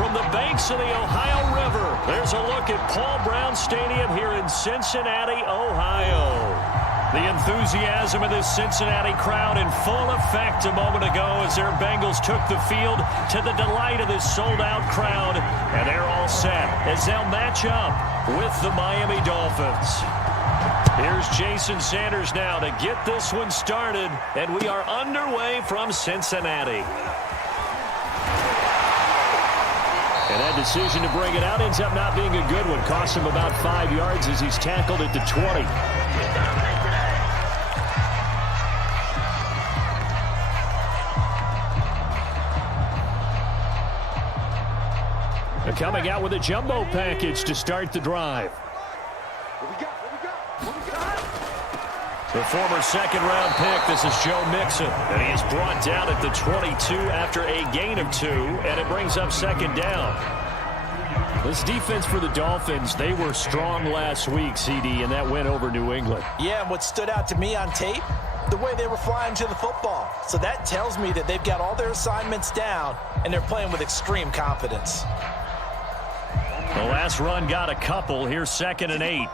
From the banks of the Ohio River, there's a look at Paul Brown Stadium here in Cincinnati, Ohio. The enthusiasm of this Cincinnati crowd in full effect a moment ago as their Bengals took the field to the delight of this sold-out crowd. And they're all set as they'll match up with the Miami Dolphins. Here's Jason Sanders now to get this one started, and we are underway from Cincinnati. And that decision to bring it out ends up not being a good one. Costs him about 5 yards as he's tackled at the 20. They're coming out with a jumbo package to start the drive. The former second-round pick, this is Joe Mixon, and he is brought down at the 22 after a gain of 2, and it brings up second down. This defense for the Dolphins, they were strong last week, CD, and that went over New England. Yeah, and what stood out to me on tape, the way they were flying to the football. So that tells me that they've got all their assignments down, and they're playing with extreme confidence. The last run got a couple. Here's 2nd and 8.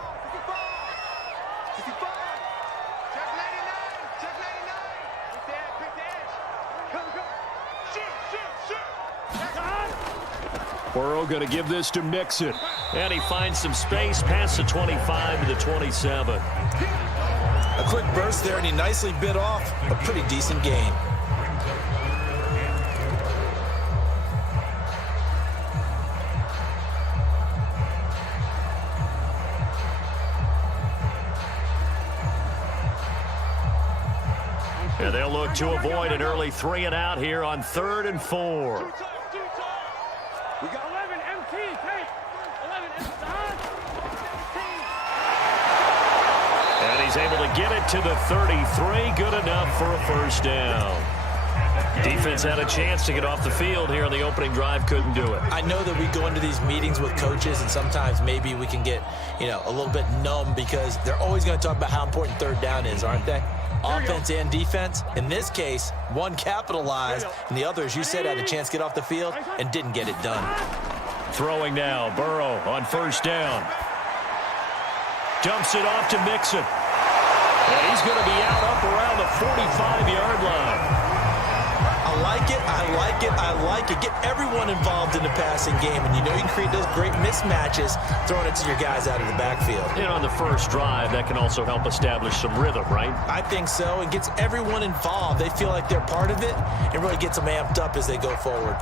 Burrow going to give this to Mixon. And he finds some space past the 25 to the 27. A quick burst there, and he nicely bit off a pretty decent gain. And they'll look to avoid an early 3 and out here on 3rd and 4. We got 11 MT, take 11 and he's able to get it to the 33. Good enough for a first down. Defense had a chance to get off the field here on the opening drive. Couldn't do it. I know that we go into these meetings with coaches, and sometimes maybe we can get, a little bit numb because they're always going to talk about how important 3rd down is, aren't they? Offense and defense. In this case, one capitalized, and the other, as you said, had a chance to get off the field and didn't get it done. Throwing now, Burrow on first down. Dumps it off to Mixon. And he's going to be out up around the 45-yard line. I like it, I like it, I like it. Get everyone involved in the passing game, and you can create those great mismatches throwing it to your guys out of the backfield. And on the first drive, that can also help establish some rhythm, right? I think so. It gets everyone involved. They feel like they're part of it, and really gets them amped up as they go forward.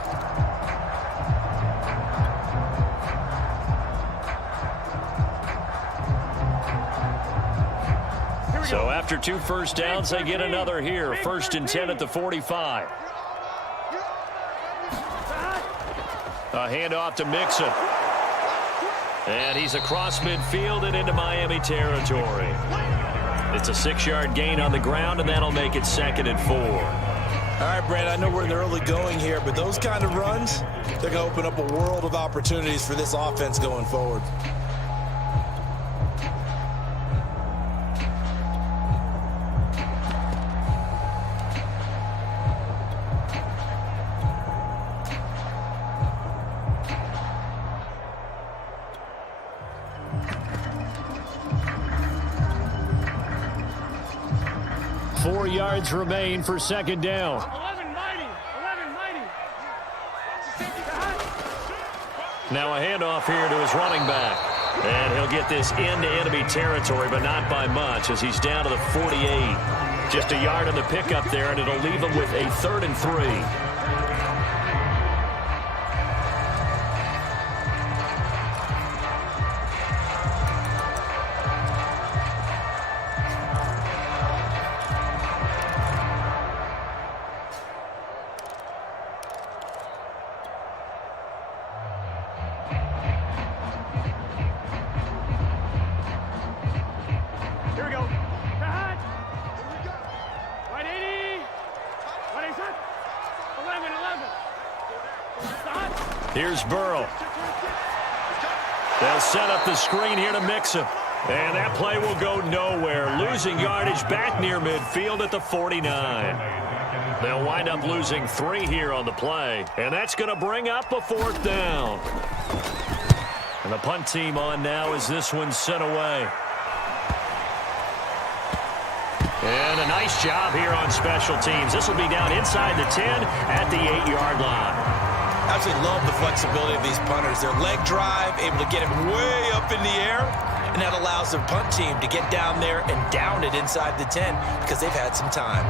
So after 2 first downs, they get another here. 1st and 10 at the 45. A handoff to Mixon. And he's across midfield and into Miami territory. It's a 6-yard gain on the ground, and that'll make it 2nd and 4. All right, Brad, I know we're in the early going here, but those kind of runs, they're going to open up a world of opportunities for this offense going forward. Yards remain for 2nd down. 11 mighty. Now a handoff here to his running back. And he'll get this into enemy territory, but not by much as he's down to the 48. Just a yard on the pickup there, and it'll leave him with a 3rd and 3. Here's Burrow. They'll set up the screen here to Mixon. And that play will go nowhere. Losing yardage back near midfield at the 49. They'll wind up losing 3 here on the play, and that's going to bring up a 4th down. And the punt team on now as this one's sent away. And a nice job here on special teams. This will be down inside the 10 at the 8-yard line. Absolutely love the flexibility of these punters. Their leg drive, able to get it way up in the air, and that allows their punt team to get down there and down it inside the 10 because they've had some time.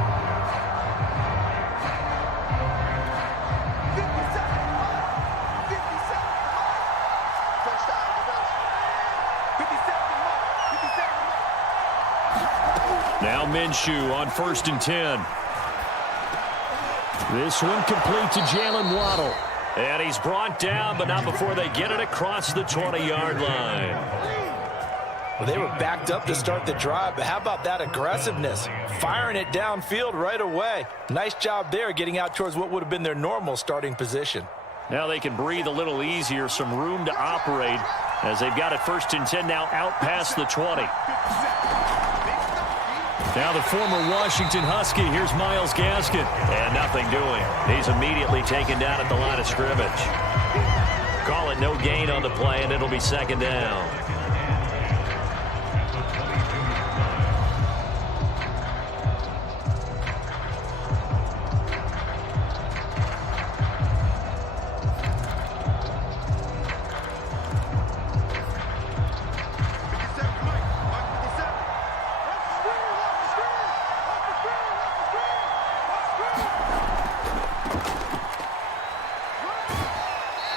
Now Minshew on 1st and 10. This one complete to Jalen Waddle. And he's brought down, but not before they get it across the 20-yard line. Well, they were backed up to start the drive, but how about that aggressiveness? Firing it downfield right away. Nice job there getting out towards what would have been their normal starting position. Now they can breathe a little easier, some room to operate as they've got it 1st and 10 now out past the 20. Now the former Washington Husky, here's Myles Gaskin. And nothing doing. He's immediately taken down at the line of scrimmage. Call it no gain on the play, and it'll be 2nd down.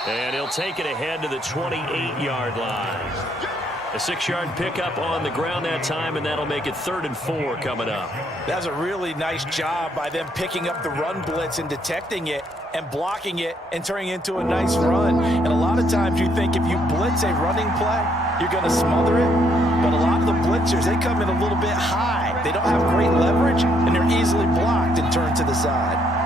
And he'll take it ahead to the 28-yard line. A 6-yard pickup on the ground that time, and that'll make it 3rd and 4 coming up. That's a really nice job by them picking up the run blitz and detecting it and blocking it and turning it into a nice run. And a lot of times you think if you blitz a running play, you're going to smother it. But a lot of the blitzers, they come in a little bit high. They don't have great leverage, and they're easily blocked and turned to the side.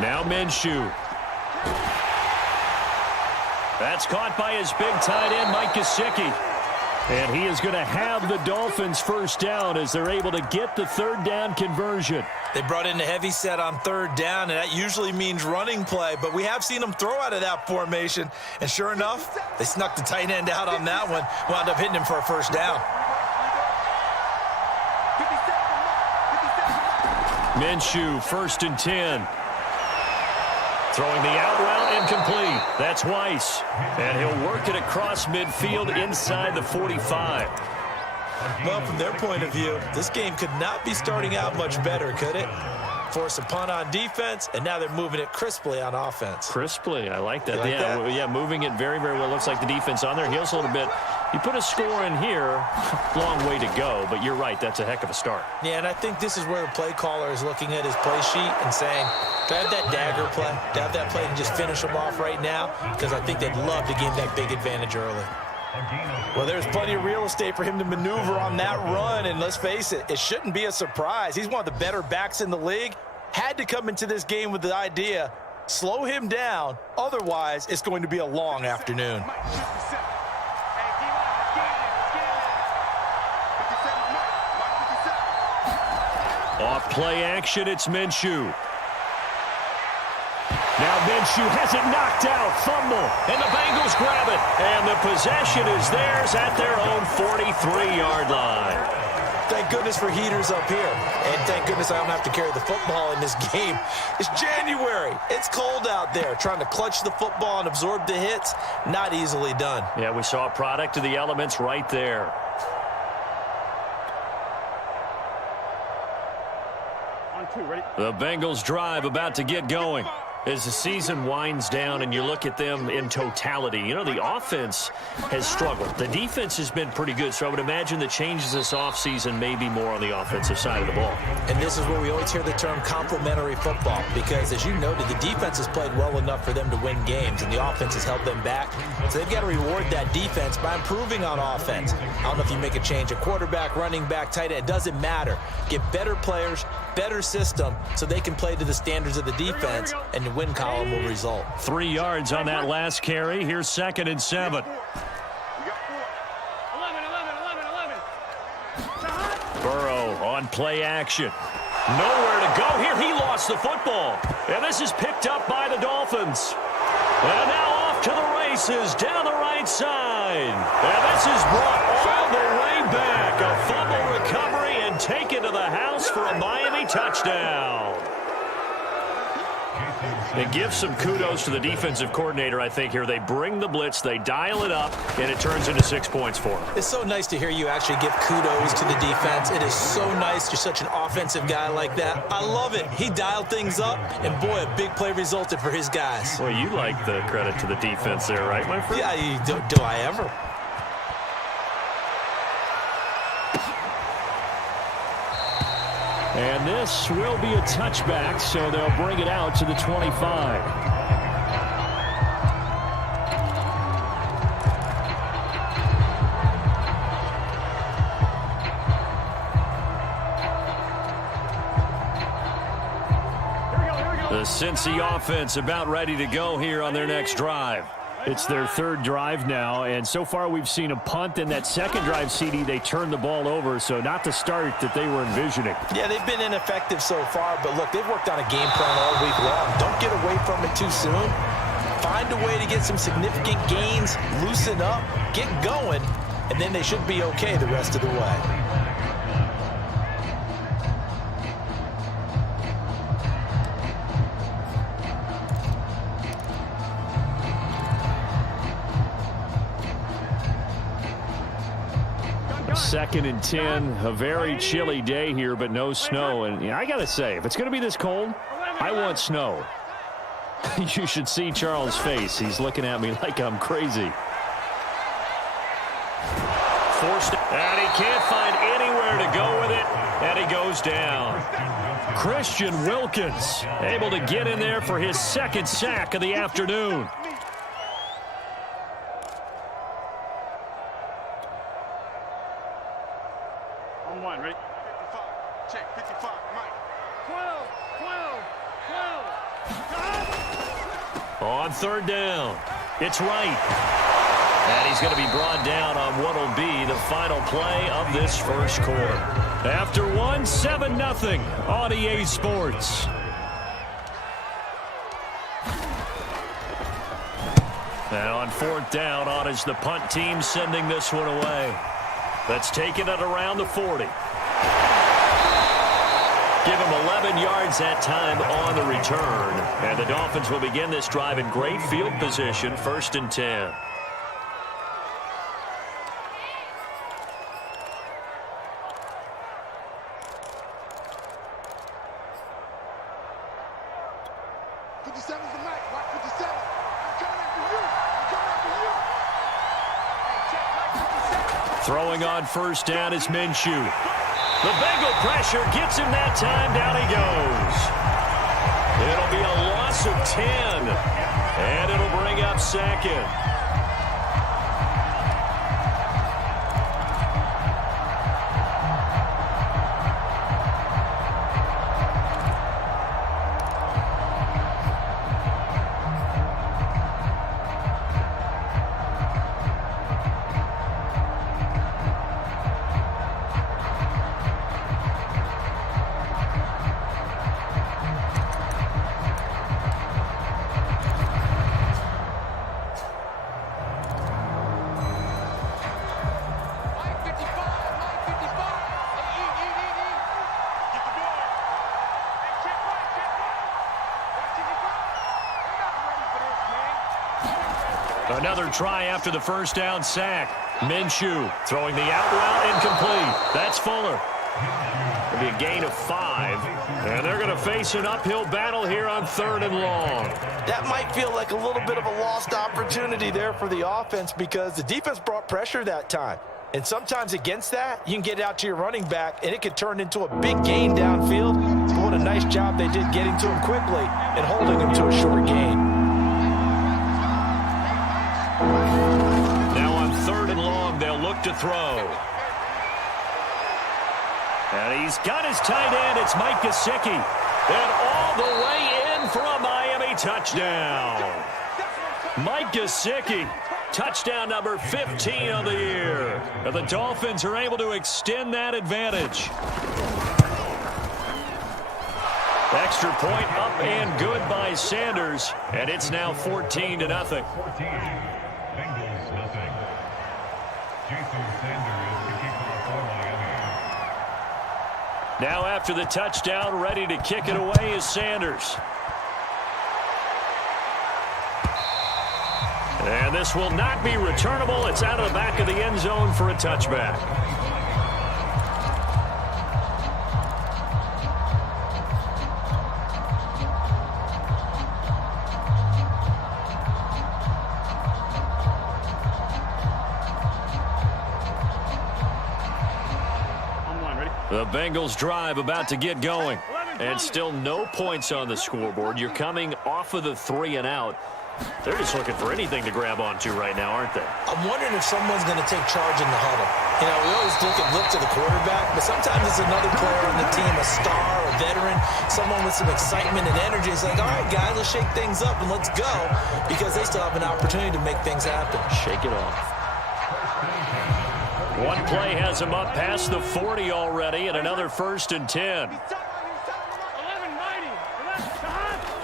Now Minshew. That's caught by his big tight end, Mike Gesicki. And he is going to have the Dolphins 1st down as they're able to get the 3rd down conversion. They brought in a heavy set on 3rd down, and that usually means running play, but we have seen them throw out of that formation. And sure enough, they snuck the tight end out on that one, wound up hitting him for a 1st down. Minshew, 1st and 10. Throwing the out route incomplete. That's Weiss. And he'll work it across midfield inside the 45. Well, from their point of view, this game could not be starting out much better, could it? Force a punt on defense, and now they're moving it crisply on offense. Crisply, I like that. You like that? Yeah, moving it very, very well. Looks like the defense on their heels a little bit. You put a score in here, long way to go, but you're right, that's a heck of a start. Yeah, and I think this is where the play caller is looking at his play sheet and saying, do I have that dagger play? Do I have that play and just finish them off right now? Because I think they'd love to gain that big advantage early. Well, there's plenty of real estate for him to maneuver on that run, and let's face it, it shouldn't be a surprise. He's one of the better backs in the league. Had to come into this game with the idea, slow him down, otherwise it's going to be a long afternoon. Off play action, it's Minshew. Now Minshew has it knocked out, fumble, and the Bengals grab it. And the possession is theirs at their own 43-yard line. Thank goodness for heaters up here. And thank goodness I don't have to carry the football in this game. It's January. It's cold out there. Trying to clutch the football and absorb the hits, not easily done. Yeah, we saw a product of the elements right there. On 2, ready? The Bengals drive about to get going. As the season winds down and you look at them in totality, you know, the offense has struggled. The defense has been pretty good, so I would imagine the changes this offseason may be more on the offensive side of the ball. And this is where we always hear the term complementary football, because as you noted, the defense has played well enough for them to win games, and the offense has held them back. So they've got to reward that defense by improving on offense. I don't know if you make a change, a quarterback, running back, tight end, it doesn't matter. Get better players, better system, so they can play to the standards of the defense, and the win column will result. 3 yards on that last carry. Here's 2nd and 7. We got 4. 11. on play action. Nowhere to go here. He lost the football. And this is picked up by the Dolphins. And now off to the races down the right side. And this is brought all the way back. A fumble recovery and taken to the house for a Miami touchdown. And give some kudos to the defensive coordinator, I think, here. They bring the blitz, they dial it up, and it turns into 6 points for them. It's so nice to hear you actually give kudos to the defense. It is so nice. You're such an offensive guy like that. I love it. He dialed things up, and boy, a big play resulted for his guys. Well, you like the credit to the defense there, right, my friend? Yeah, do I ever? And this will be a touchback, so they'll bring it out to the 25. The Cincy offense about ready to go here on their next drive. It's their third drive now, and so far we've seen a punt. In that second drive, CD, they turned the ball over, so not the start that they were envisioning. Yeah, they've been ineffective so far, but look, they've worked on a game plan all week long. Don't get away from it too soon. Find a way to get some significant gains, loosen up, get going, and then they should be okay the rest of the way. Second and 10, a very chilly day here, but no snow. And I got to say, if it's going to be this cold, I want snow. You should see Charles' face. He's looking at me like I'm crazy. Forced, and he can't find anywhere to go with it, and he goes down. Christian Wilkins able to get in there for his second sack of the afternoon. One, ready? 55. Check, 55. Mike. 12, 12, 12. On third down, it's right. And he's going to be brought down on what will be the final play of this first quarter. After one, 7-0 on EA Sports. And on fourth down, on is the punt team sending this one away. That's taken it around the 40. Give him 11 yards that time on the return. And the Dolphins will begin this drive in great field position, 1st and 10. Throwing on first down is Minshew. The Bengal pressure gets him that time. Down he goes. It'll be a loss of 10. And it'll bring up second. Another try after the first down sack. Minshew throwing the out route incomplete. That's Fuller. It'll be a gain of 5. And they're going to face an uphill battle here on 3rd and long. That might feel like a little bit of a lost opportunity there for the offense because the defense brought pressure that time. And sometimes against that, you can get out to your running back, and it could turn into a big gain downfield. But what a nice job they did getting to him quickly and holding him to a short gain. Now on 3rd and long, they'll look to throw. And he's got his tight end. It's Mike Gesicki. And all the way in for a Miami touchdown. Mike Gesicki, touchdown number 15 of the year. And the Dolphins are able to extend that advantage. Extra point up and good by Sanders, and it's now 14-0. 14. Bengals nothing. Jason Sanders to kick off for Miami. Now after the touchdown, ready to kick it away is Sanders. And this will not be returnable. It's out of the back of the end zone for a touchback. The Bengals drive about to get going. And still no points on the scoreboard. You're coming off of the 3 and out. They're just looking for anything to grab onto right now, aren't they? I'm wondering if someone's going to take charge in the huddle. You know, we always look to the quarterback, but sometimes it's another player on the team, a star, a veteran, someone with some excitement and energy. It's like, all right, guys, let's shake things up and let's go, because they still have an opportunity to make things happen. Shake it off. One play has him up past the 40 already, and another 1st and 10.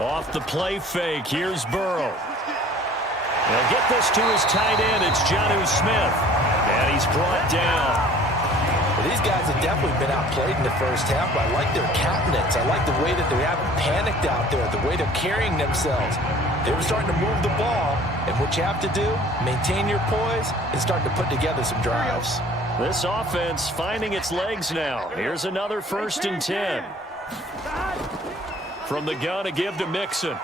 Off the play fake, here's Burrow. He'll get this to his tight end. It's Jonnu Smith. And he's brought down. Well, these guys have definitely been outplayed in the first half, but I like their countenance. I like the way that they haven't panicked out there, the way they're carrying themselves. They were starting to move the ball, and what you have to do, maintain your poise and start to put together some drives. This offense finding its legs now. Here's another 1st and 10. From the gun, a give to Mixon.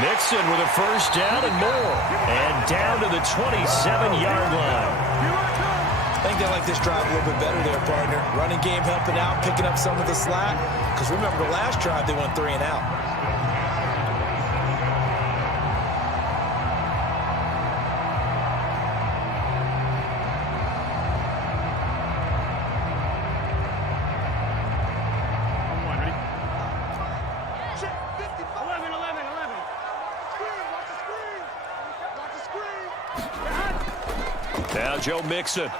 Mixon with a 1st down and more. And down to the 27-yard line. I think they like this drive a little bit better there, partner. Running game helping out, picking up some of the slack. Because remember, the last drive, they went 3 and out. Now Joe Mixon.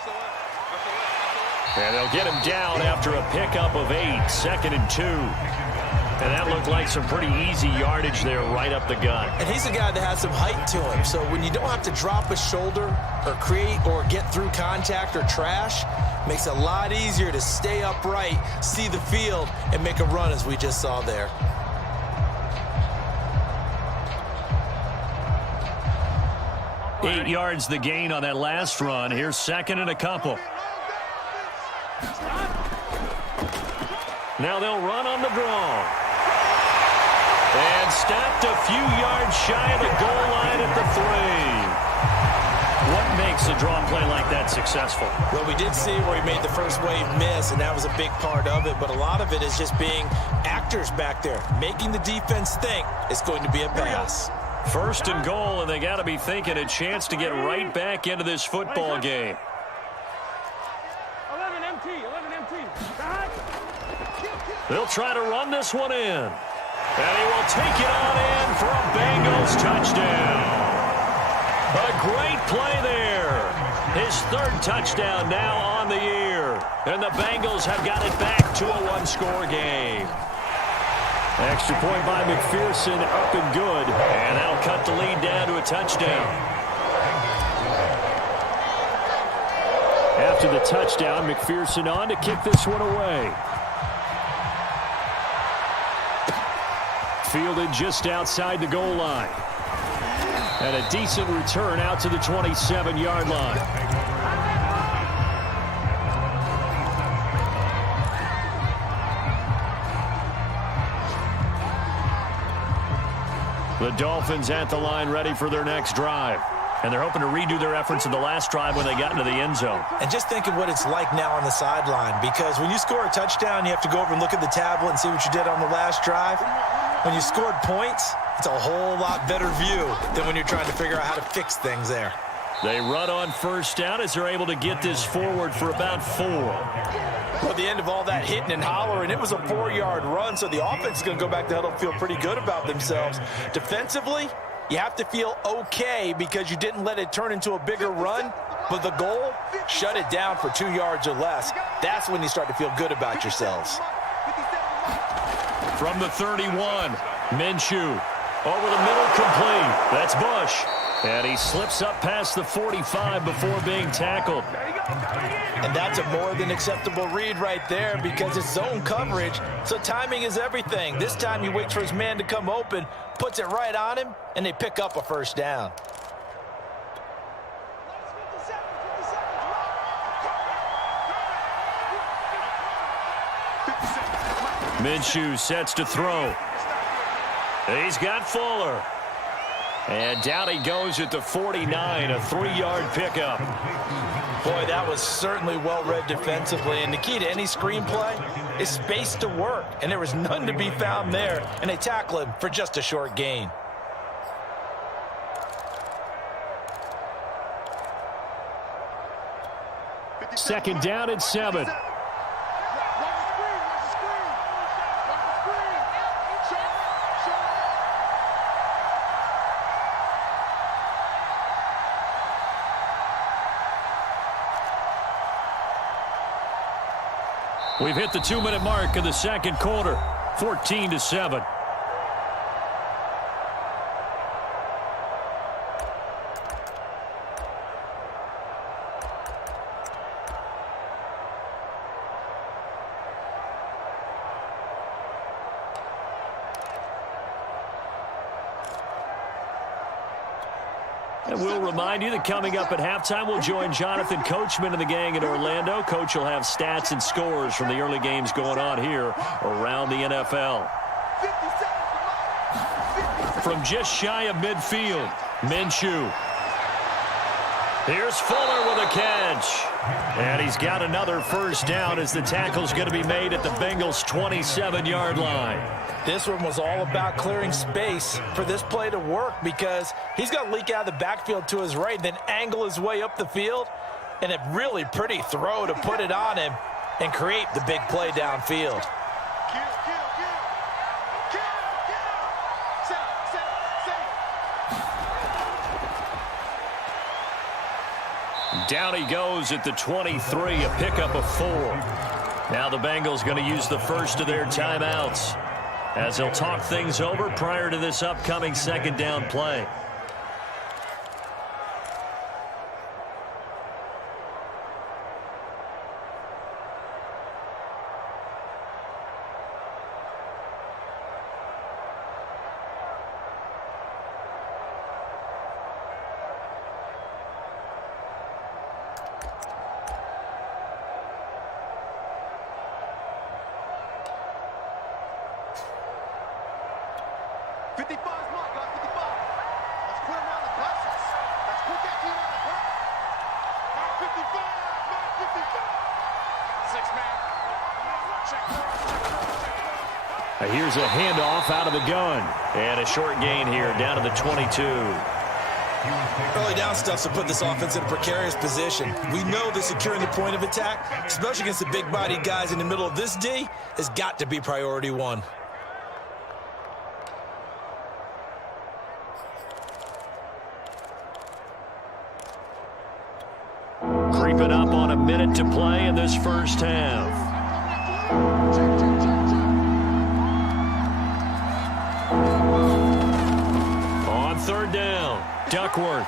And they'll get him down after a pickup of 8, 2nd and 2. And that looked like some pretty easy yardage there right up the gut. And he's a guy that has some height to him. So when you don't have to drop a shoulder or create or get through contact or trash, makes it a lot easier to stay upright, see the field, and make a run as we just saw there. Eight yards the gain on that last run. Here's 2nd and a couple. Now they'll run on the draw. And stopped a few yards shy of the goal line at the 3. What makes a draw play like that successful? Well, we did see where he made the first wave miss, and that was a big part of it. But a lot of it is just being actors back there, making the defense think it's going to be a pass. 1st and goal, and they got to be thinking a chance to get right back into this football game. 11 MT. They'll try to run this one in. And he will take it on in for a Bengals touchdown. A great play there. His 3rd touchdown now on the year. And the Bengals have got it back to a 1-score game. Extra point by McPherson, up and good. And that'll cut the lead down to a touchdown. After the touchdown, McPherson on to kick this one away. Fielded just outside the goal line. And a decent return out to the 27-yard line. The Dolphins at the line ready for their next drive. And they're hoping to redo their efforts in the last drive when they got into the end zone. And just think of what it's like now on the sideline, because when you score a touchdown, you have to go over and look at the tablet and see what you did on the last drive. When you scored points, it's a whole lot better view than when you're trying to figure out how to fix things there. They run on 1st down as they're able to get this forward for about 4. Well, the end of all that hitting and hollering, it was a 4-yard run, so the offense is going to go back to huddle and feel pretty good about themselves. Defensively, you have to feel okay because you didn't let it turn into a bigger run, but the goal, shut it down for 2 yards or less. That's when you start to feel good about yourselves. From the 31, Minshew. Over the middle, complete. That's Bush. And he slips up past the 45 before being tackled. And that's a more than acceptable read right there because it's zone coverage, so timing is everything. This time he waits for his man to come open, puts it right on him, and they pick up a first down. Minshew sets to throw. He's got Fuller. And down he goes at the 49, a 3-yard pickup. Boy, that was certainly well-read defensively, and the key to any screenplay is space to work, and there was none to be found there, and they tackle him for just a short gain. Second down and 7. We've hit the 2-minute mark of the second quarter, 14-7. And we'll remind you that coming up at halftime, we'll join Jonathan Coachman and the gang in Orlando. Coach will have stats and scores from the early games going on here around the NFL. From just shy of midfield, Minshew. Here's Fuller with a catch. And he's got another first down as the tackle's going to be made at the Bengals' 27-yard line. This one was all about clearing space for this play to work because he's got to leak out of the backfield to his right, then angle his way up the field, and a really pretty throw to put it on him and create the big play downfield. Down he goes at the 23, a pickup of 4. Now the Bengals going to use the first of their timeouts as they'll talk things over prior to this upcoming second down play. Here's a handoff out of the gun. And a short gain here down to the 22. Early down stuff to put this offense in a precarious position. We know that securing the point of attack, especially against the big-bodied guys in the middle of this D, has got to be priority one. Creeping up on a minute to play in this first half. On third down, Duckworth.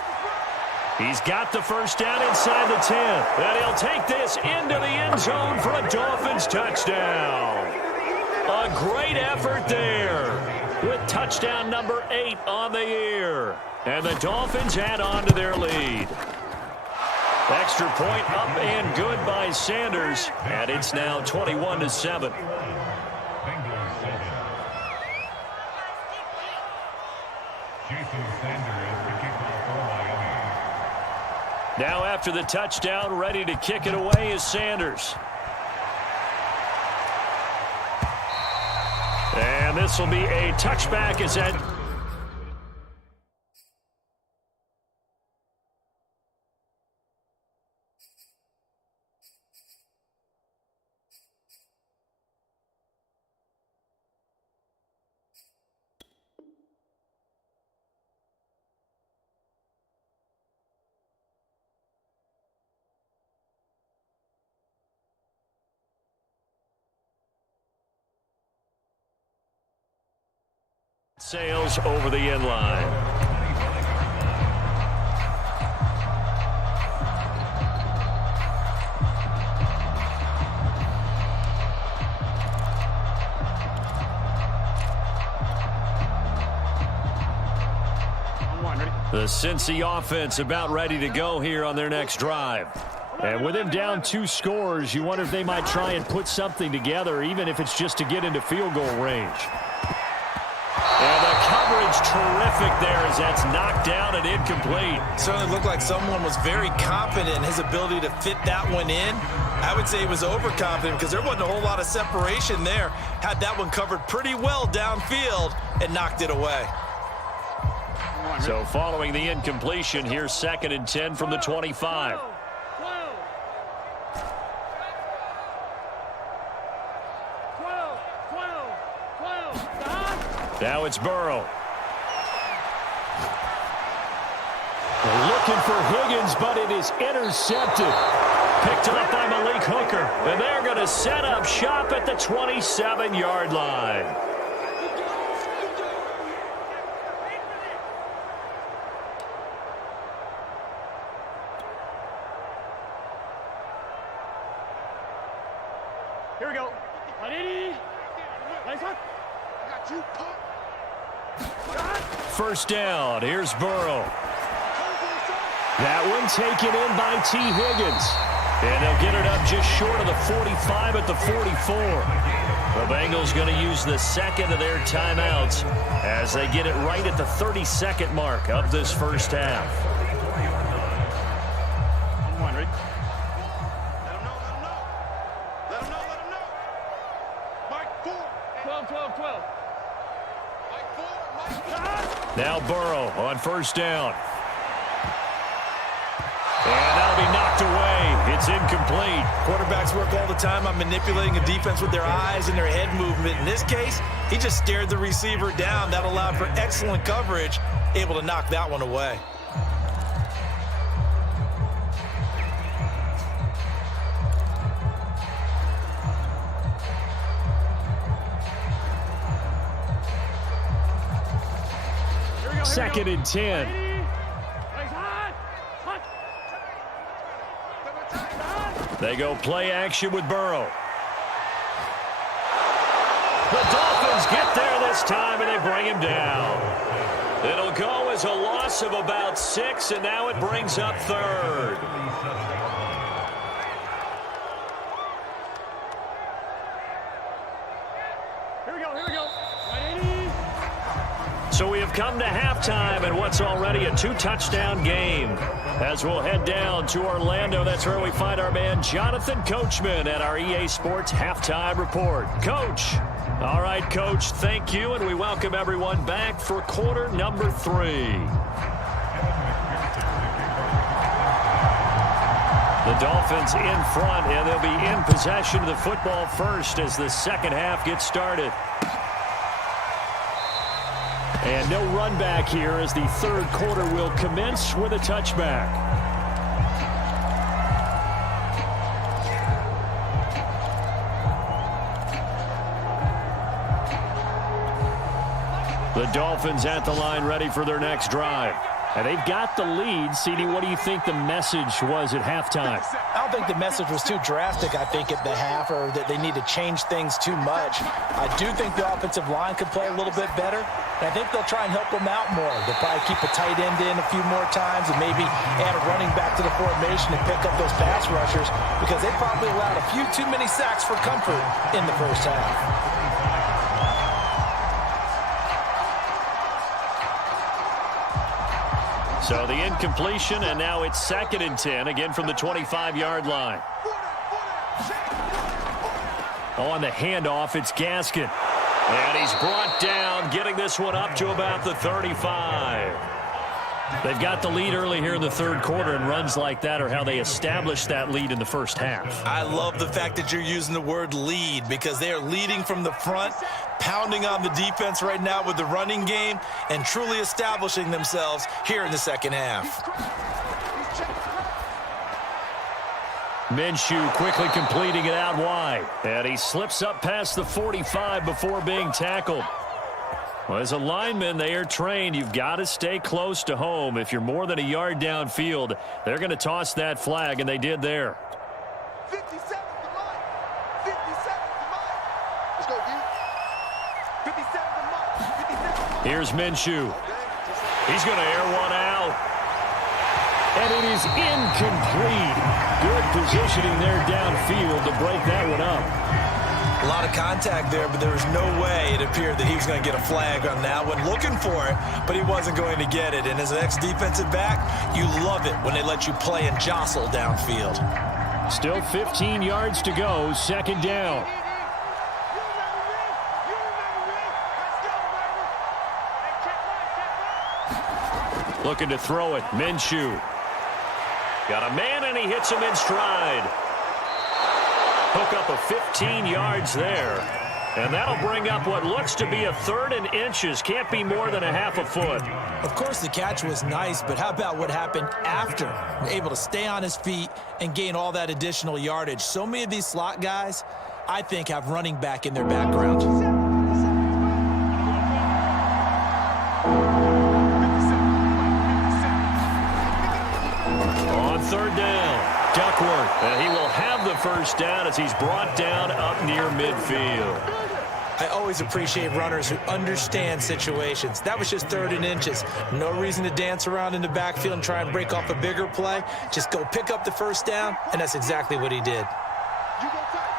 He's got the first down inside the 10. And he'll take this into the end zone for a Dolphins touchdown. A great effort there with touchdown number 8 on the year. And the Dolphins add on to their lead. Extra point up and good by Sanders. And it's now 21-7. Now after the touchdown, ready to kick it away is Sanders. And this will be a touchback as that sails over the end line. The Cincy offense about ready to go here on their next drive. And with him down 2 scores, you wonder if they might try and put something together, even if it's just to get into field goal range. And the coverage terrific there as that's knocked down and incomplete. Certainly looked like someone was very confident in his ability to fit that one in. I would say he was overconfident because there wasn't a whole lot of separation there. Had that one covered pretty well downfield and knocked it away. So following the incompletion, here's 2nd and 10 from the 25. Now it's Burrow. Looking for Higgins, but it is intercepted. Picked up by Malik Hooker. And they're going to set up shop at the 27-yard line. Here we go. First down. Here's Burrow. That one taken in by T. Higgins. And they'll get it up just short of the 45 at the 44. The Bengals going to use the second of their timeouts as they get it right at the 32nd mark of this first half. Ready? Let him know. Let him know. Mike 4. 12. Now Burrow on first down. And that'll be knocked away. It's incomplete. Quarterbacks work all the time on manipulating a defense with their eyes and their head movement. In this case, he just stared the receiver down. That allowed for excellent coverage, able to knock that one away. Second and 10. They go play action with Burrow. The Dolphins get there this time, and they bring him down. It'll go as a loss of about 6, and now it brings up 3rd. Here we go. So we have come to halftime and what's already a 2-touchdown game. As we'll head down to Orlando, that's where we find our man Jonathan Coachman at our EA Sports Halftime Report. Coach. All right, Coach, thank you, and we welcome everyone back for quarter number 3. The Dolphins in front, and they'll be in possession of the football first as the second half gets started. And no run back here as the third quarter will commence with a touchback. The Dolphins at the line ready for their next drive. And they've got the lead. CD, what do you think the message was at halftime? I don't think the message was too drastic, I think, at the half, or that they need to change things too much. I do think the offensive line could play a little bit better, and I think they'll try and help them out more. They'll probably keep a tight end in a few more times and maybe add a running back to the formation and pick up those pass rushers because they probably allowed a few too many sacks for comfort in the first half. So the incompletion, and now it's 2nd and 10, again from the 25-yard line. On the handoff, it's Gaskin. And he's brought down, getting this one up to about the 35. They've got the lead early here in the third quarter, and runs like that are how they established that lead in the first half. I love the fact that you're using the word lead because they are leading from the front, pounding on the defense right now with the running game, and truly establishing themselves here in the second half. Minshew quickly completing it out wide. And he slips up past the 45 before being tackled. Well, as a lineman, they are trained. You've got to stay close to home. If you're more than a yard downfield, they're going to toss that flag, and they did there. 50 seconds to line. 50 seconds to line. Let's go, dude. 50 seconds to line. 50 seconds to line. Here's Minshew. He's going to air one out. And it is incomplete. Good positioning there downfield to break that one up. A lot of contact there, but there was no way it appeared that he was going to get a flag on that one. Looking for it, but he wasn't going to get it. And as an ex-defensive back, you love it when they let you play and jostle downfield. Still 15 yards to go, second down. Looking to throw it, Minshew. Got a man, and he hits him in stride. Hook up a 15 yards there. And that'll bring up what looks to be a 3rd and inches. Can't be more than a half a foot. Of course, the catch was nice, but how about what happened after? Able to stay on his feet and gain all that additional yardage. So many of these slot guys, I think, have running back in their background. On 3rd down, Duckworth, and he will have the first down as he's brought down up near midfield. I always appreciate runners who understand situations. That was just 3rd and inches. No reason to dance around in the backfield and try and break off a bigger play. Just go pick up the first down, and that's exactly what he did. You go tight.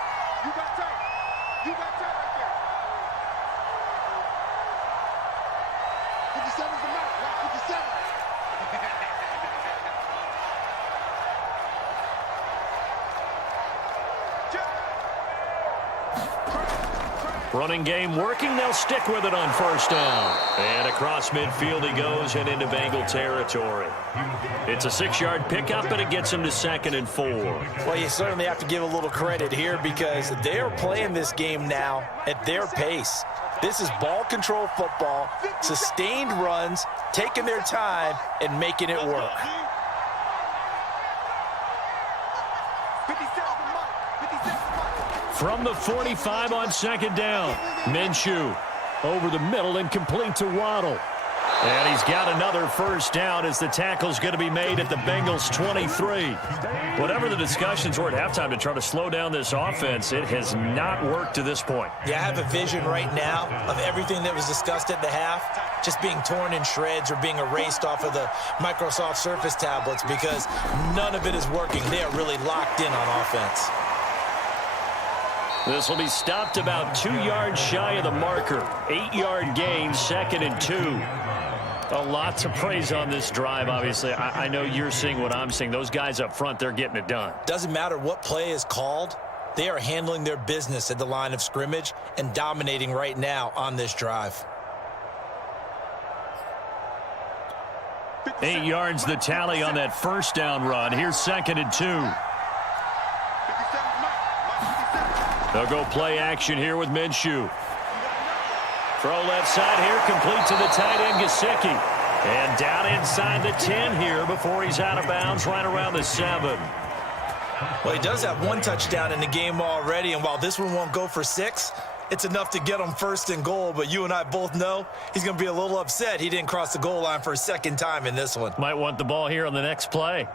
You got tight. You got tight right there. 57's the mark. Right, 57. Running game working. They'll stick with it on 1st down. And across midfield he goes and into Bengal territory. It's a 6-yard pickup, but it gets him to 2nd and 4. Well, you certainly have to give a little credit here because they are playing this game now at their pace. This is ball control football, sustained runs, taking their time, and making it work. 57's the mark. 57's the mark. From the 45 on 2nd down, Minshew over the middle and complete to Waddle. And he's got another first down as the tackle's going to be made at the Bengals 23. Whatever the discussions were at halftime to try to slow down this offense, it has not worked to this point. Yeah, I have a vision right now of everything that was discussed at the half just being torn in shreds or being erased off of the Microsoft Surface tablets because none of it is working. They are really locked in on offense. This will be stopped about 2 yards shy of the marker. 8-yard gain, 2nd and 2. A lot to praise on this drive, obviously. I know you're seeing what I'm seeing. Those guys up front, they're getting it done. Doesn't matter what play is called. They are handling their business at the line of scrimmage and dominating right now on this drive. 8 yards the tally on that first down run. Here's 2nd and 2. They'll go play action here with Minshew. Throw left side here, complete to the tight end, Gesicki. And down inside the 10 here before he's out of bounds, right around the 7. Well, he does have 1 touchdown in the game already, and while this one won't go for 6, it's enough to get him 1st and goal. But you and I both know he's going to be a little upset he didn't cross the goal line for a 2nd time in this one. Might want the ball here on the next play.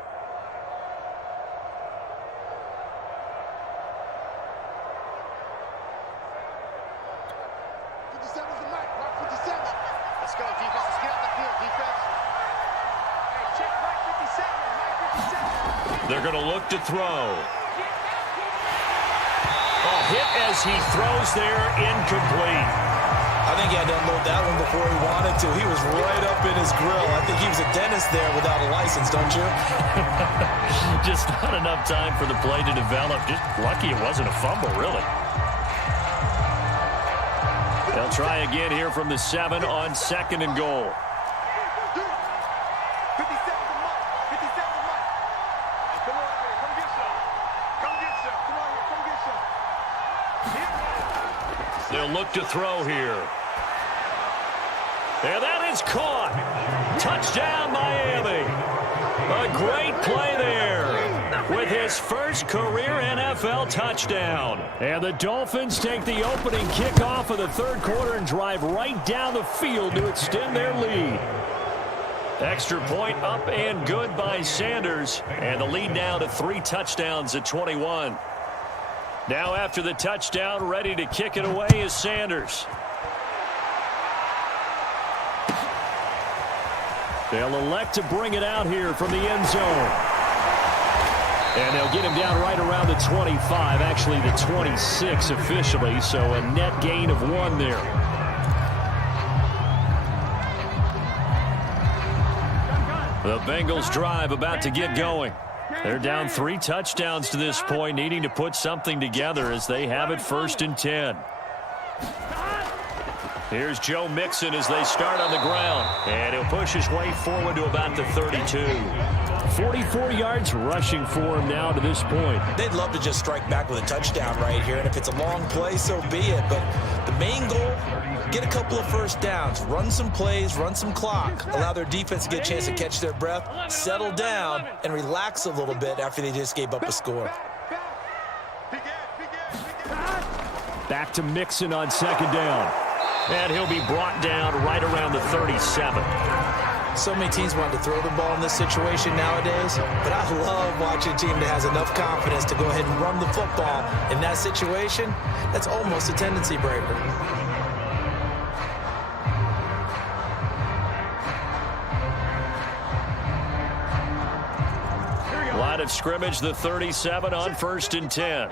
They're going to look to throw. A hit as he throws there, incomplete. I think he had to unload that one before he wanted to. He was right up in his grill. I think he was a dentist there without a license, don't you? Just not enough time for the play to develop. Just lucky it wasn't a fumble, really. They'll try again here from the 7 on 2nd and goal. They'll look to throw here. And that is caught. Touchdown, Miami. A great play there with his his first career NFL touchdown. And the Dolphins take the opening kickoff of the third quarter and drive right down the field to extend their lead. Extra point up and good by Sanders. And the lead now to 3 touchdowns at 21. Now after the touchdown, ready to kick it away is Sanders. They'll elect to bring it out here from the end zone. And they'll get him down right around the 25, actually the 26 officially, so a net gain of 1 there. The Bengals drive about to get going. They're down 3 touchdowns to this point, needing to put something together as they have it 1st and 10. Here's Joe Mixon as they start on the ground. And he'll push his way forward to about the 32. 44 yards rushing for him now to this point. They'd love to just strike back with a touchdown right here. And if it's a long play, so be it. But the main goal, get a couple of first downs. Run some plays, run some clock. Allow their defense to get a chance to catch their breath, settle down, and relax a little bit after they just gave up a score. Back to Mixon on 2nd down. And he'll be brought down right around the 37. So many teams want to throw the ball in this situation nowadays, but I love watching a team that has enough confidence to go ahead and run the football. In that situation, that's almost a tendency breaker. Line of scrimmage, the 37 on 1st and 10.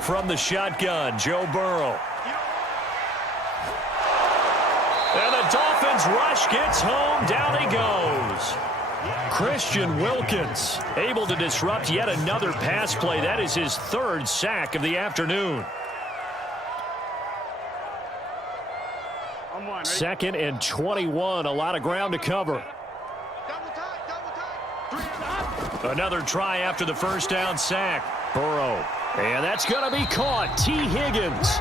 From the shotgun, Joe Burrow. And the Dolphins rush gets home. Down he goes. Christian Wilkins able to disrupt yet another pass play. That is his 3rd sack of the afternoon. 2nd and 21. A lot of ground to cover. Another try after the 1st down sack. Burrow. And that's going to be caught. T. Higgins.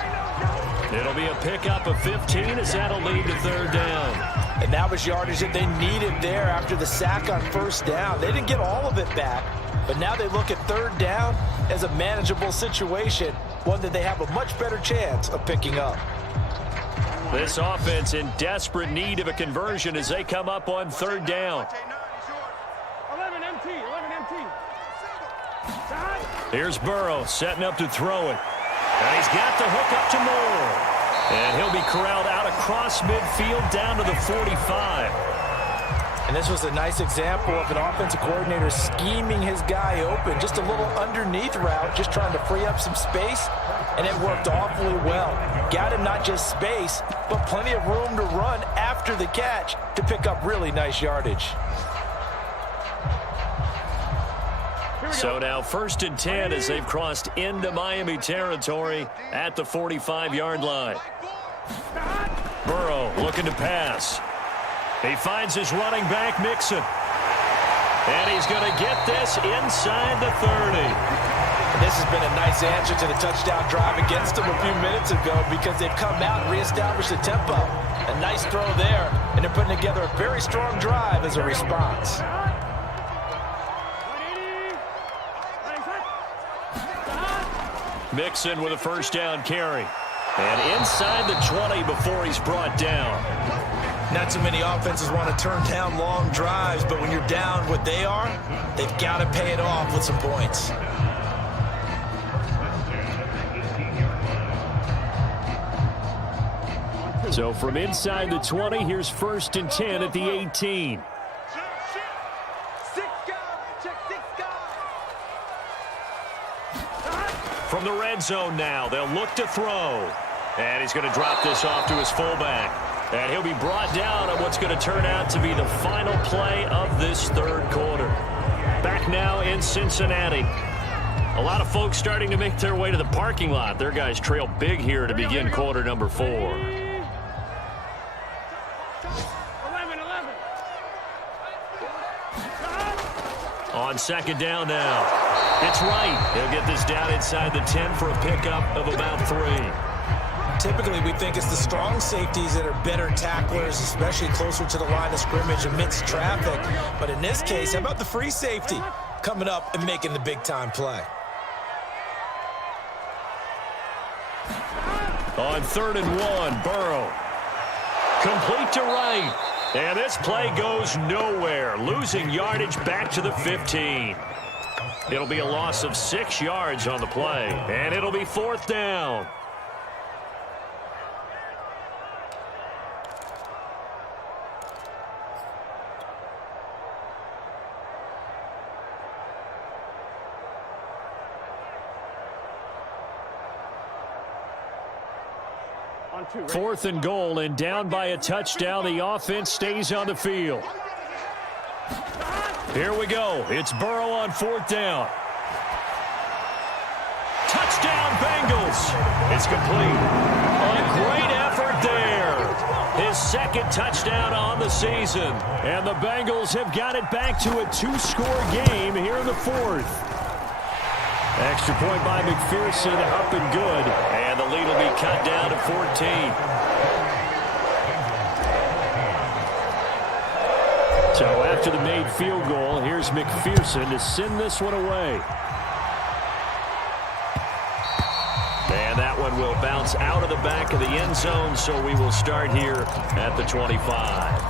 It'll be a pickup of 15 as that'll lead to 3rd down. And that was yardage that they needed there after the sack on 1st down. They didn't get all of it back, but now they look at 3rd down as a manageable situation, one that they have a much better chance of picking up. This offense in desperate need of a conversion as they come up on 3rd down. 11 MT. Here's Burrow setting up to throw it. And he's got the hook up to Moore. And he'll be corralled out across midfield down to the 45. And this was a nice example of an offensive coordinator scheming his guy open. Just a little underneath route, just trying to free up some space. And it worked awfully well. Got him not just space, but plenty of room to run after the catch to pick up really nice yardage. So now 1st and 10 as they've crossed into Miami territory at the 45-yard line. Burrow looking to pass. He finds his running back, Mixon. And he's going to get this inside the 30. This has been a nice answer to the touchdown drive against them a few minutes ago because they've come out and reestablished the tempo. A nice throw there, and they're putting together a very strong drive as a response. Mixon with a 1st down carry. And inside the 20 before he's brought down. Not too many offenses want to turn down long drives, but when you're down what they are, they've got to pay it off with some points. So from inside the 20, here's 1st and 10 at the 18. From the red zone now, they'll look to throw. And he's going to drop this off to his fullback. And he'll be brought down on what's going to turn out to be the final play of this 3rd quarter. Back now in Cincinnati. A lot of folks starting to make their way to the parking lot. Their guys trail big here to begin quarter number 4. 11. On 2nd down now. It's right. He'll get this down inside the 10 for a pickup of about 3. typically we think it's the strong safeties that are better tacklers, especially closer to the line of scrimmage amidst traffic. But in this case, how about the free safety coming up and making the big-time play? On 3rd and 1, Burrow. Complete to right. And this play goes nowhere, losing yardage back to the 15. It'll be a loss of 6 yards on the play, and it'll be 4th down. On 2, right? 4th and goal, and down by a touchdown. The offense stays on the field. Here we go. It's Burrow on 4th down. Touchdown, Bengals. It's complete. A great effort there. His 2nd touchdown on the season. And the Bengals have got it back to a 2-score game here in the 4th. Extra point by McPherson, up and good. And the lead will be cut down to 14. So after the made field goal, here's McPherson to send this one away. And that one will bounce out of the back of the end zone, so we will start here at the 25.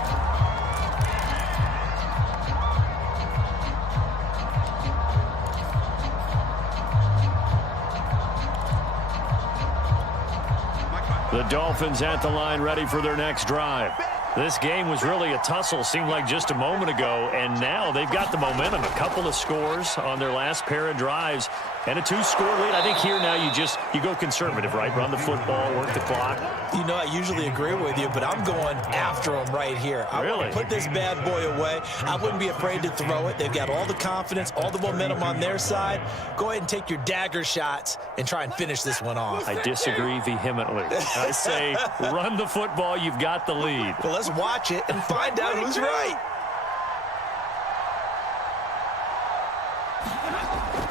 The Dolphins at the line, ready for their next drive. This game was really a tussle, seemed like just a moment ago, and now they've got the momentum. A couple of scores on their last pair of drives and a 2-score lead. I think here now you go conservative, right? Run the football, work the clock. You know, I usually agree with you, but I'm going after them right here. I want to put this bad boy away. I wouldn't be afraid to throw it. They've got all the confidence, all the momentum on their side. Go ahead and take your dagger shots and try and finish this one off. I disagree vehemently. I say run the football. You've got the lead. Well, let's watch it and find out who's right.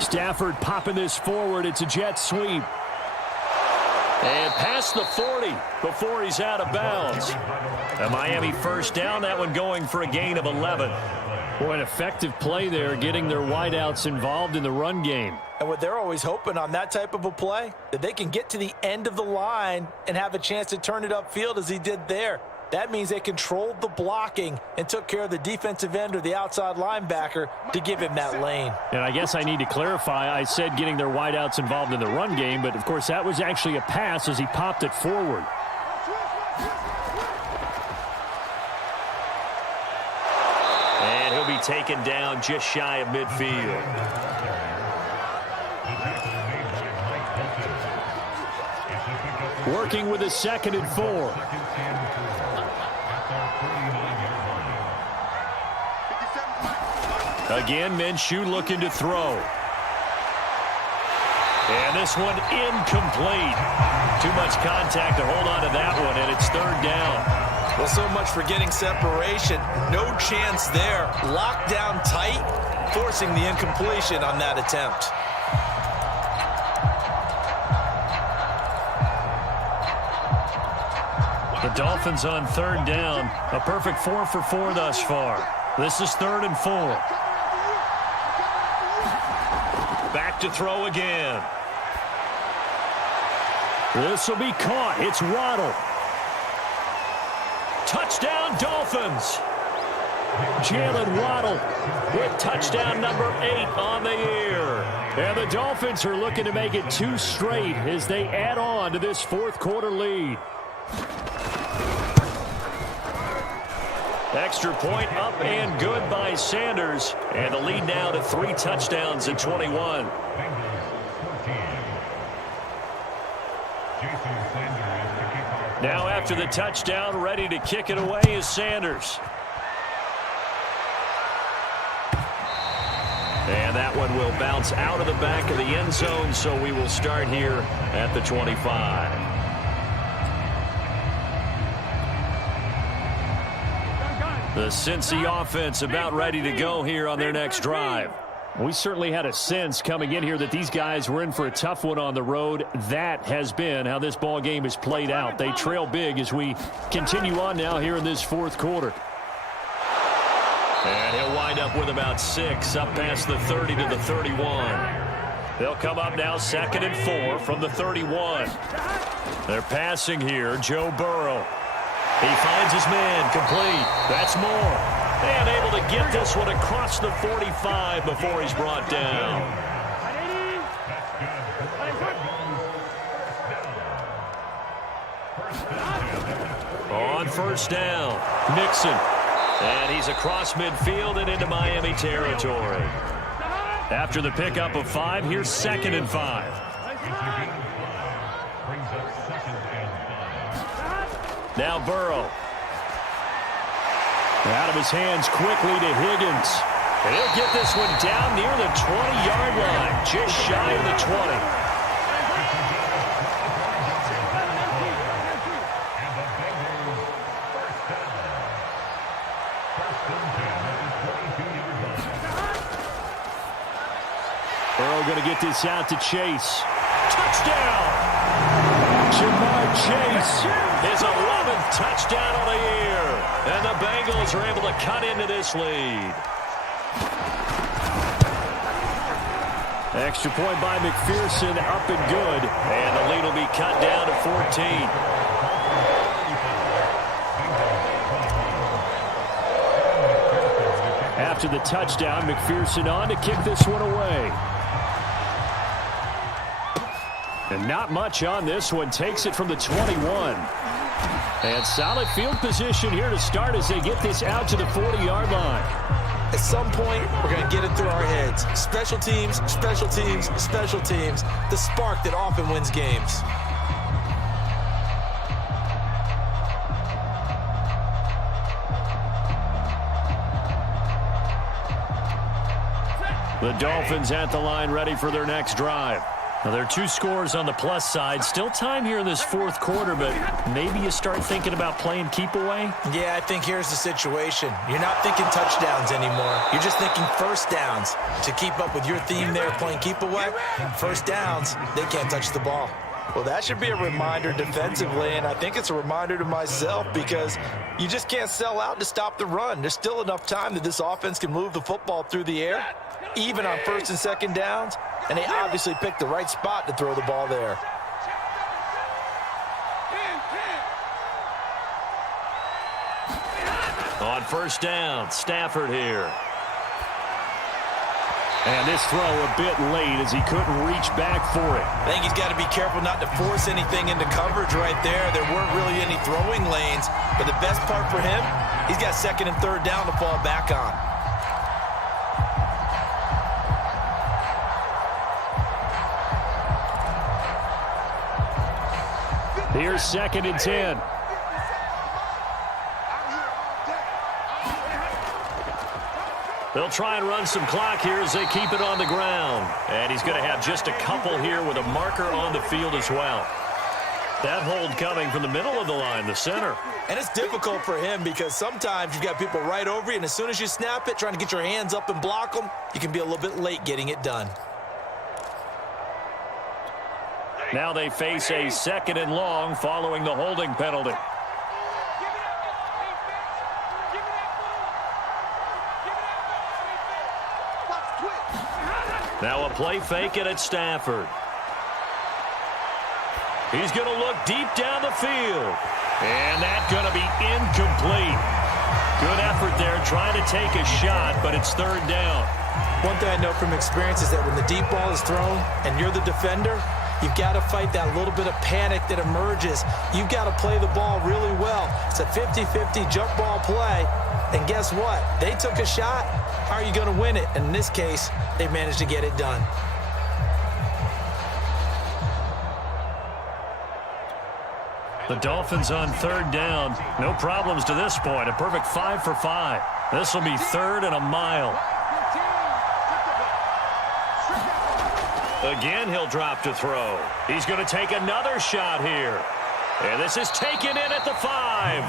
Stafford popping this forward. It's a jet sweep. And past the 40 before he's out of bounds. A Miami first down. That one going for a gain of 11. Boy, an effective play there, getting their wideouts involved in the run game. And what they're always hoping on that type of a play, that they can get to the end of the line and have a chance to turn it upfield as he did there. That means they controlled the blocking and took care of the defensive end or the outside linebacker to give him that lane. And I guess I need to clarify, I said getting their wideouts involved in the run game, but of course that was actually a pass as he popped it forward. And he'll be taken down just shy of midfield. Working with a 2nd and 4. Again, Minshew looking to throw. And this one incomplete. Too much contact to hold on to that one, and it's 3rd down. Well, so much for getting separation. No chance there. Locked down tight, forcing the incompletion on that attempt. The Dolphins on 3rd down. A perfect 4 for 4 thus far. This is 3rd and 4. Back to throw again. This will be caught. It's Waddle. Touchdown, Dolphins. Jalen Waddle with touchdown number 8 on the year. And the Dolphins are looking to make it 2 straight as they add on to this 4th quarter lead. Extra point up and good by Sanders. And the lead now to 3 touchdowns at 21. Now after the touchdown, ready to kick it away is Sanders. And that one will bounce out of the back of the end zone, so we will start here at the 25. The Cincy offense about ready to go here on their next drive. We certainly had a sense coming in here that these guys were in for a tough one on the road. That has been how this ball game has played out. They trail big as we continue on now here in this fourth quarter. And he'll wind up with about 6 up past the 30 to the 31. They'll come up now 2nd and 4 from the 31. They're passing here. Joe Burrow. He finds his man complete. That's more. And able to get this one across the 45 before he's brought down. On first down, Nixon. And he's across midfield and into Miami territory. After the pickup of 5, here's 2nd and 5. Now Burrow. Out of his hands quickly to Higgins. And he'll get this one down near the 20-yard line, just shy of the 20. Burrow going to get this out to Chase. Touchdown! Jamar Chase, his 11th touchdown of the year. And the Bengals are able to cut into this lead. Extra point by McPherson, up and good. And the lead will be cut down to 14. After the touchdown, McPherson on to kick this one away. And not much on this one. Takes it from the 21. And solid field position here to start as they get this out to the 40-yard line. At some point, we're going to get it through our heads. Special teams, special teams, special teams. The spark that often wins games. The Dolphins at the line ready for their next drive. Now, there are 2 scores on the plus side. Still time here in this fourth quarter, but maybe you start thinking about playing keep away? Yeah, I think here's the situation. You're not thinking touchdowns anymore. You're just thinking first downs. To keep up with your theme there, playing keep away, first downs, they can't touch the ball. Well, that should be a reminder defensively, and I think it's a reminder to myself because you just can't sell out to stop the run. There's still enough time that this offense can move the football through the air, even on first and second downs. And they obviously picked the right spot to throw the ball there. On first down, Stafford here. And this throw a bit late as he couldn't reach back for it. I think he's got to be careful not to force anything into coverage right there. There weren't really any throwing lanes. But the best part for him, he's got 2nd and 3rd down to fall back on. Here's 2nd and 10. They'll try and run some clock here as they keep it on the ground. And he's going to have just a couple here with a marker on the field as well. That hold coming from the middle of the line, the center. And it's difficult for him because sometimes you've got people right over you, and as soon as you snap it, trying to get your hands up and block them, you can be a little bit late getting it done. Now they face a 2nd and long following the holding penalty. Now a play fake it at Stafford. He's going to look deep down the field. And that's going to be incomplete. Good effort there trying to take a shot, but it's 3rd down. One thing I know from experience is that when the deep ball is thrown and you're the defender, you've got to fight that little bit of panic that emerges. You've got to play the ball really well. It's a 50-50 jump ball play. And guess what? They took a shot. How are you going to win it? And in this case, they managed to get it done. The Dolphins on 3rd down. No problems to this point. A perfect 5 for 5. This will be 3rd and a mile. Again, he'll drop to throw. He's going to take another shot here. And this is taken in at the 5.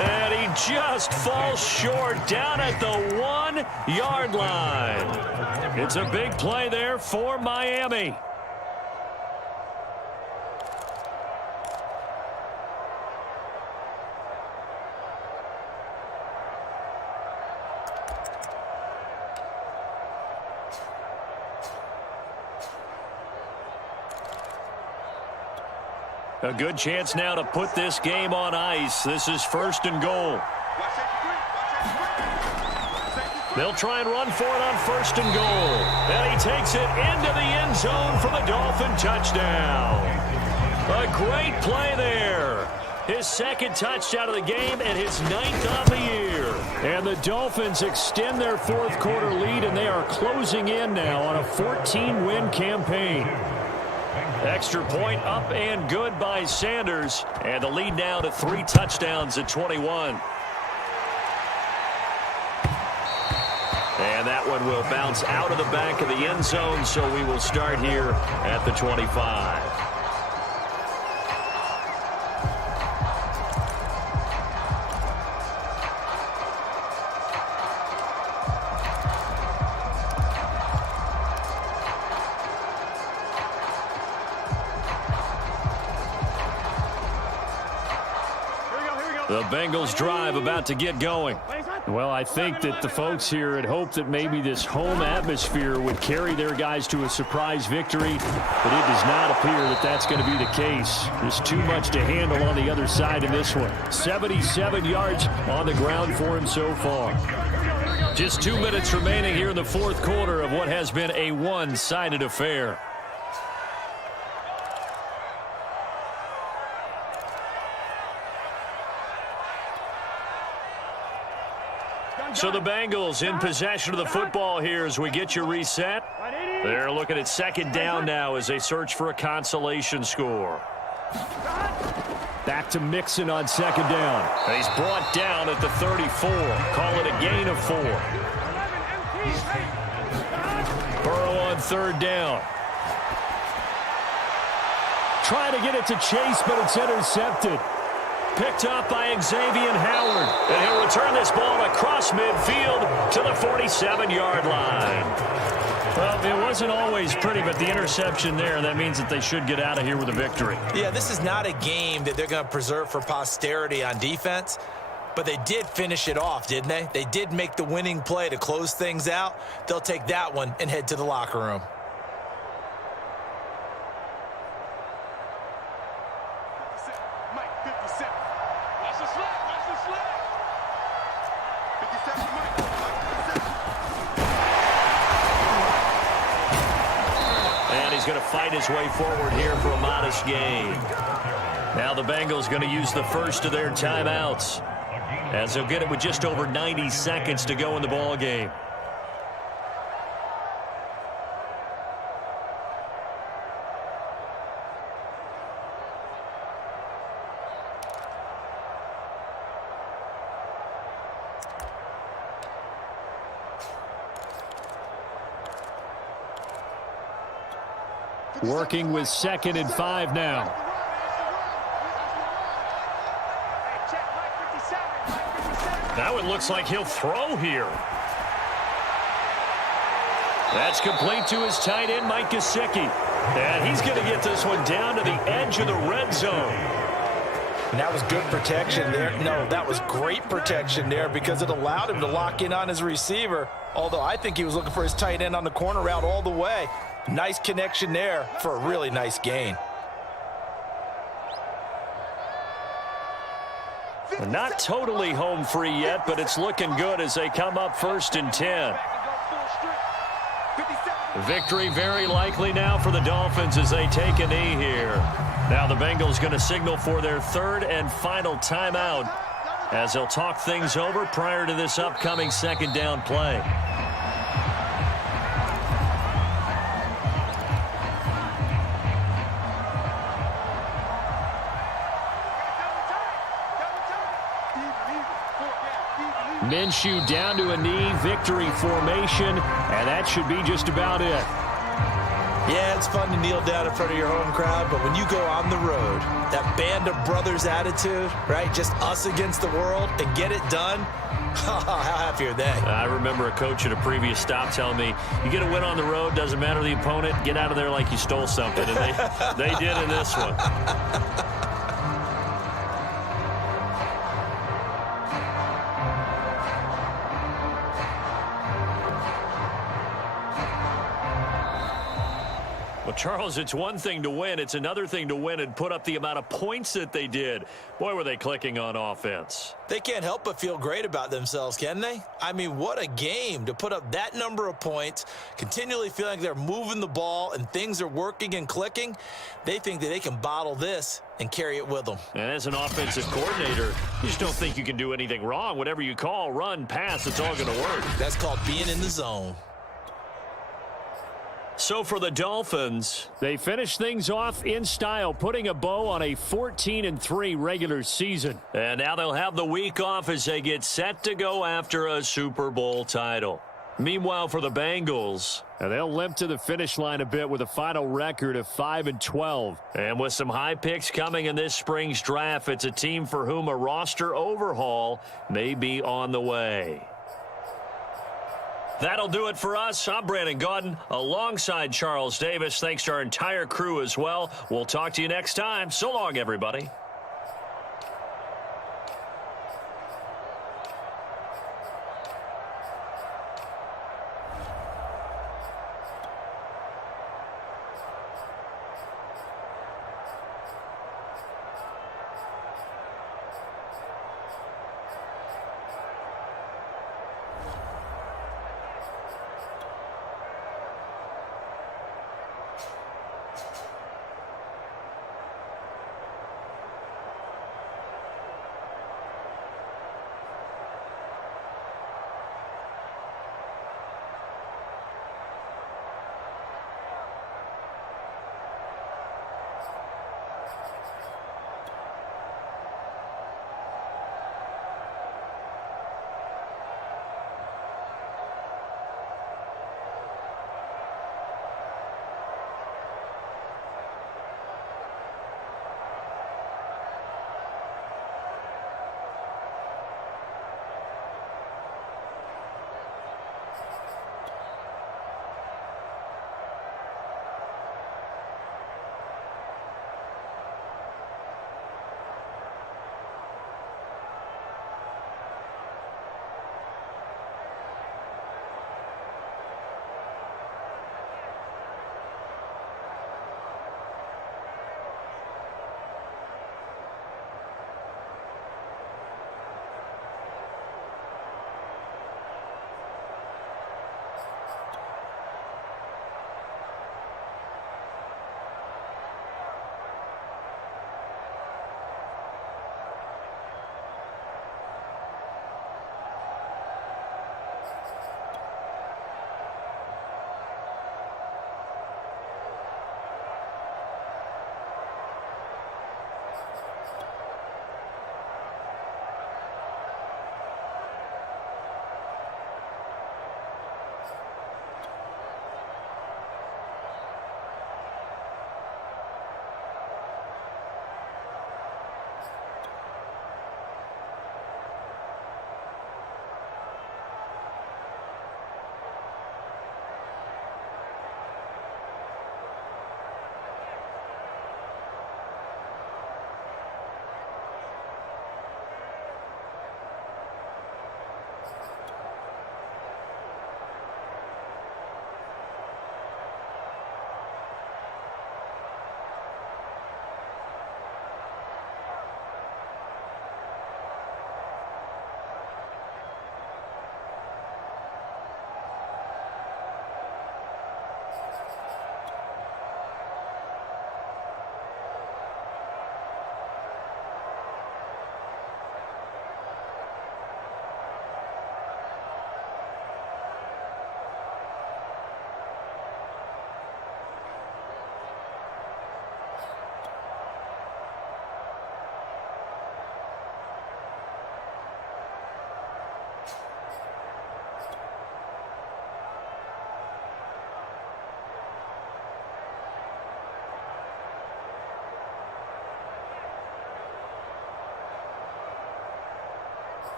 And he just falls short down at the 1-yard line. It's a big play there for Miami. A good chance now to put this game on ice. This is 1st and goal. They'll try and run for it on 1st and goal. And he takes it into the end zone for the Dolphin touchdown. A great play there. His 2nd touchdown of the game and his 9th of the year. And the Dolphins extend their 4th quarter lead, and they are closing in now on a 14-win campaign. Extra point up and good by Sanders. And the lead now to 3 touchdowns at 21. And that one will bounce out of the back of the end zone, so we will start here at the 25. The Bengals drive about to get going. Well, I think that the folks here had hoped that maybe this home atmosphere would carry their guys to a surprise victory, but it does not appear that that's going to be the case. There's too much to handle on the other side in this one. 77 yards on the ground for him so far. Just 2 minutes remaining here in the 4th quarter of what has been a one-sided affair. So the Bengals in possession of the football here as we get you reset. They're looking at 2nd down now as they search for a consolation score. Back to Mixon on 2nd down. He's brought down at the 34. Call it a gain of 4. Burrow on 3rd down. Trying to get it to Chase, but it's intercepted. Picked up by Xavier Howard. And he'll return this ball across midfield to the 47-yard line. Well, it wasn't always pretty, but the interception there, that means that they should get out of here with a victory. Yeah, this is not a game that they're going to preserve for posterity on defense, but they did finish it off, didn't they? They did make the winning play to close things out. They'll take that one and head to the locker room. He's going to fight his way forward here for a modest gain. Now the Bengals going to use the first of their timeouts, as they'll get it with just over 90 seconds to go in the ball game. Working with 2nd and 5 now. Now it looks like he'll throw here. That's complete to his tight end, Mike Gesicki. And he's going to get this one down to the edge of the red zone. And that was good protection there. No, that was great protection there because it allowed him to lock in on his receiver. Although I think he was looking for his tight end on the corner route all the way. Nice connection there for a really nice gain. Not totally home free yet, but it's looking good as they come up 1st and 10. Victory very likely now for the Dolphins as they take a knee here. Now the Bengals going to signal for their 3rd and final timeout as they'll talk things over prior to this upcoming 2nd down play. Minshew down to a knee, victory formation, and that should be just about it. Yeah, it's fun to kneel down in front of your home crowd, but when you go on the road, that band of brothers attitude, right? Just us against the world and get it done. How happy are they? I remember a coach at a previous stop telling me, you get a win on the road, doesn't matter the opponent, get out of there like you stole something. And they did in this one. Well, Charles, it's one thing to win. It's another thing to win and put up the amount of points that they did. Boy, were they clicking on offense. They can't help but feel great about themselves, can they? I mean, what a game to put up that number of points, continually feeling like they're moving the ball and things are working and clicking. They think that they can bottle this and carry it with them. And as an offensive coordinator, you just don't think you can do anything wrong. Whatever you call, run, pass, it's all going to work. That's called being in the zone. So for the Dolphins, they finish things off in style, putting a bow on a 14-3 regular season. And now they'll have the week off as they get set to go after a Super Bowl title. Meanwhile, for the Bengals, they'll limp to the finish line a bit with a final record of 5-12. And with some high picks coming in this spring's draft, it's a team for whom a roster overhaul may be on the way. That'll do it for us. I'm Brandon Gaudin alongside Charles Davis. Thanks to our entire crew as well. We'll talk to you next time. So long, everybody.